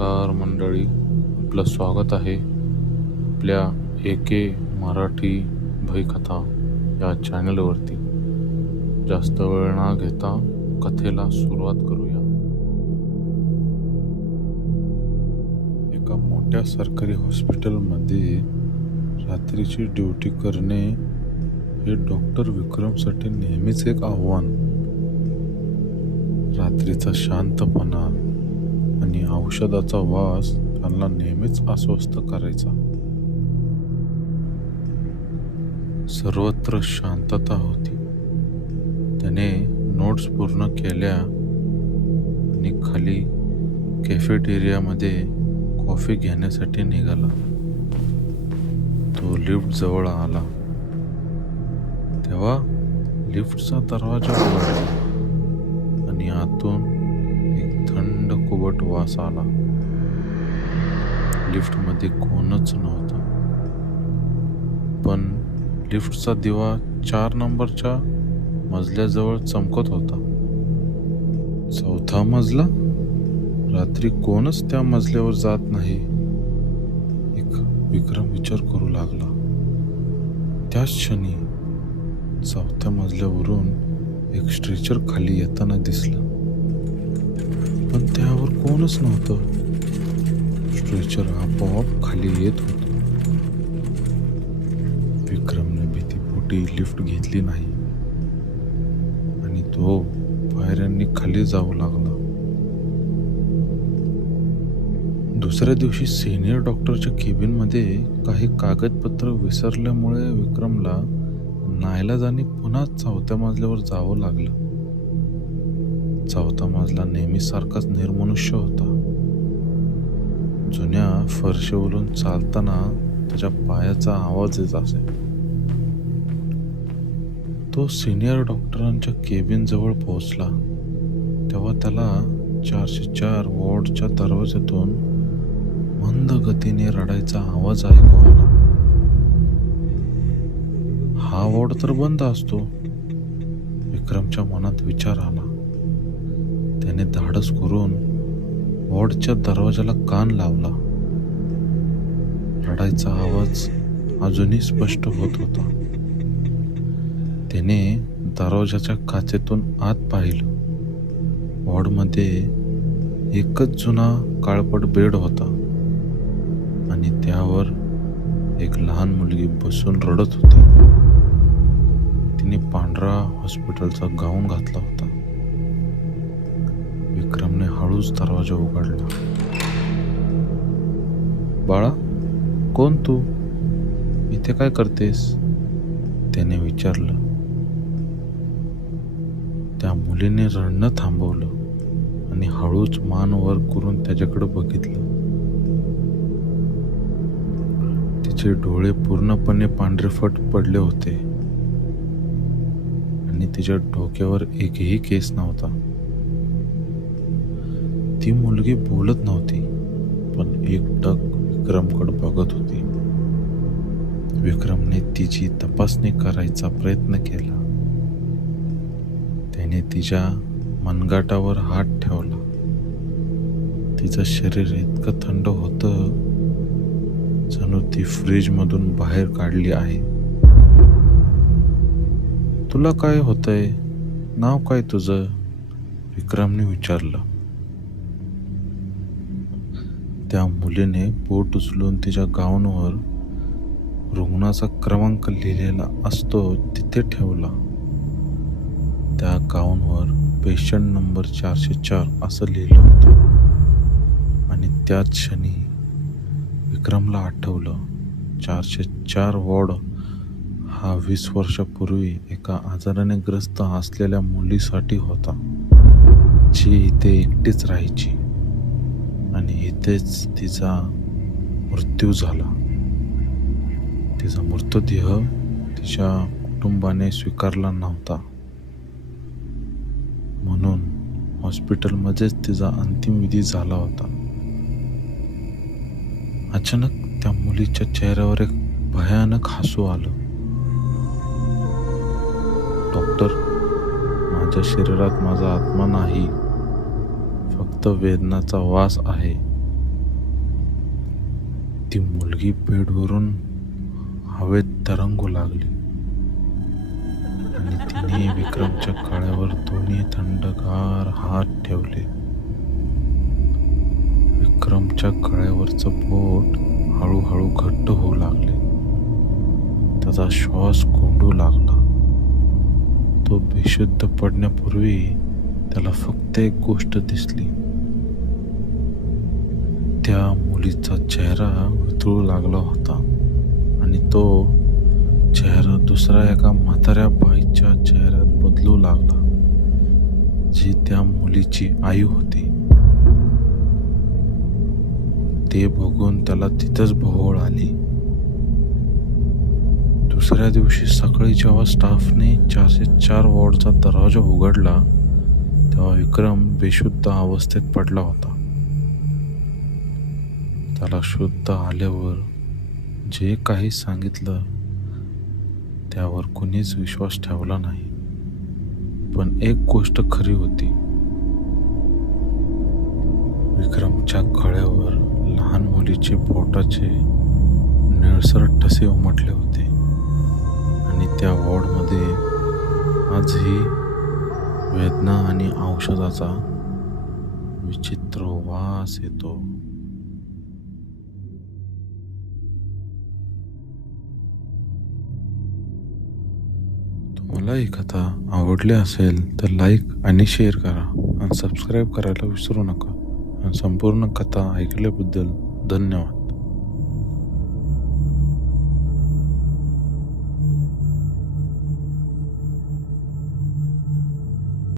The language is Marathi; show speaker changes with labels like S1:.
S1: नमस्कार मंडळी. आपलं स्वागत आहे आपल्या एके मराठी भयकथा या चॅनलवरती. जास्त वेळ न घेता कथेला सुरुवात करूया. एका मोठ्या सरकारी हॉस्पिटलमध्ये रात्रीची ड्युटी करणे हे डॉक्टर विक्रमसाठी नेहमीच एक आव्हान. रात्रीचा शांतपणा आणि औषधाचा वास त्यांना नेहमीच अस्वस्थ करायचा. सर्वत्र शांतता होती. त्याने नोट्स पूर्ण केल्या आणि खाली कॅफेटेरियामध्ये कॉफी घेण्यासाठी निघाला. तो लिफ्ट जवळ आला. तेव्हा लिफ्टचा दरवाजा उघडला आणि आतून एक थंड कुबट वास आला. लिफ्टमध्ये कोणच नव्हतं. पण लिफ्टचा दिवा चार नंबरच्या मजल्याजवळ चमकत होता. चौथा मजला? रात्री कोणच त्या मजल्यावर जात नाही. एक विक्रम विचार करू लागला. त्याच क्षणी चौथ्या मजल्यावरून एक स्ट्रेचर खाली येताना दिसलं. पण त्यावर कोणच नव्हतं. स्ट्रेचर आपोआप खाली येत होत. विक्रमने भीतीपोटी लिफ्ट घेतली नाही. आणि तो पायऱ्यांनी खाली जाऊ लागला. दुसऱ्या दिवशी सिनियर डॉक्टरच्या केबिनमध्ये काही कागदपत्र विसरल्यामुळे विक्रमला नायलाजाने पुन्हा चौथ्या मजल्यावर जावं लागलं. चौथा मजला नेहमीसारखाच निर्मनुष्य होता. जुन्या फरशीवरून चालताना त्याच्या पायाचा आवाज येत असे. तो सिनियर डॉक्टरांच्या केबिन जवळ पोहोचला. तेव्हा त्याला चारशे चार वॉर्डच्या दरवाज्यातून मंद गतीने रडायचा आवाज ऐकू आला. हा वॉर्ड तर बंद असतो विक्रमच्या मनात विचार आला. त्याने धाडस करून वॉर्डच्या दरवाजाला कान लावला. रडायचा आवाज अजूनही स्पष्ट होत होता. त्याने दरवाजाच्या काचेतून आत पाहिलं. वॉर्डमध्ये एकच जुना काळपट बेड होता आणि त्यावर एक लहान मुलगी बसून रडत होती. तिने पांढरा हॉस्पिटलचा गाऊन घातला होता. विक्रमने हळूच दरवाजा उघडला. बाळा कोण तू? इथे काय करतेस? त्याने विचारलं. त्या मुलीने रडणं थांबवलं आणि हळूच मान वर करून त्याच्याकडे बघितलं. तिचे डोळे पूर्णपणे पांढरेफट पडले होते आणि तिच्या डोक्यावर एकही केस नव्हता. ती मुलगी बोलत नव्हती पण एकटक विक्रमकडे बघत होती. विक्रमने तिची तपासणी करायचा प्रयत्न केला. त्याने तिच्या मनगाटावर हात ठेवला. तिचं शरीर इतकं थंड होतं जणू ती फ्रीज मधून बाहेर काढली आहे. तुला काय होतंय? नाव काय तुझं? विक्रमने विचारलं. त्या मुलीने बोट उचलून तिच्या गाऊनवर रुग्णाचा क्रमांक लिहिलेला असतो तिथे ठेवला. त्या गाऊनवर पेशंट नंबर चारशे चार असं लिहिलं होतं. आणि त्याच क्षणी विक्रमला आठवलं चारशे चार वॉर्ड हा वीस वर्षापूर्वी एका आजाराने ग्रस्त असलेल्या मुलीसाठी होता. जी इथे एकटीच राहायची. आणि इथेच तिचा मृत्यू झाला. तिचा मृतदेह तिच्या कुटुंबाने स्वीकारला नव्हता. म्हणून हॉस्पिटलमध्येच तिचा अंतिम विधी झाला होता. अचानक त्या मुलीच्या चेहऱ्यावर एक भयानक हसू आलं. डॉक्टर माझ्या शरीरात माझा आत्मा नाही. फक्त वेदनाचा वास आहे. ती मुलगी बेडवरून हवेत तरंगू लागली. आणि तिने विक्रमच्या काळ्यावर दोन्ही थंडगार हात ठेवले. विक्रमच्या कळ्यावरचं पोट हळूहळू घट्ट होऊ लागले. त्याचा श्वास कोंडू लागला. तो बेशुद्ध पडण्यापूर्वी त्याला फक्त एक गोष्ट दिसली. त्या मुलीचा चेहरा वितळू लागला होता आणि तो चेहरा दुसऱ्या एका म्हाताऱ्या बाईच्या चेहऱ्यात बदलू लागला जी त्या मुलीची आई होती. ते बघून त्याला तिथंच भोवळ आली. दुसऱ्या दिवशी सकाळी जेव्हा स्टाफने चारशे चार वॉर्डचा दरवाजा उघडला तेव्हा विक्रम बेशुद्ध अवस्थेत पडला होता. त्याला शुद्ध आल्यावर जे काही सांगितलं त्यावर कुणीच विश्वास ठेवला नाही. पण एक गोष्ट खरी होती. विक्रमच्या कळ्यावर लहान मुलीचे पोटाचे निळसर ठसे उमटले होते. आणि त्या वॉर्डमध्ये आजही वेदना आणि औषधाचा विचित्र वास येतो. तुम्हाला ही कथा आवडली असेल तर लाईक आणि शेअर करा आणि सबस्क्राईब करायला विसरू नका. आणि संपूर्ण कथा ऐकल्याबद्दल धन्यवाद.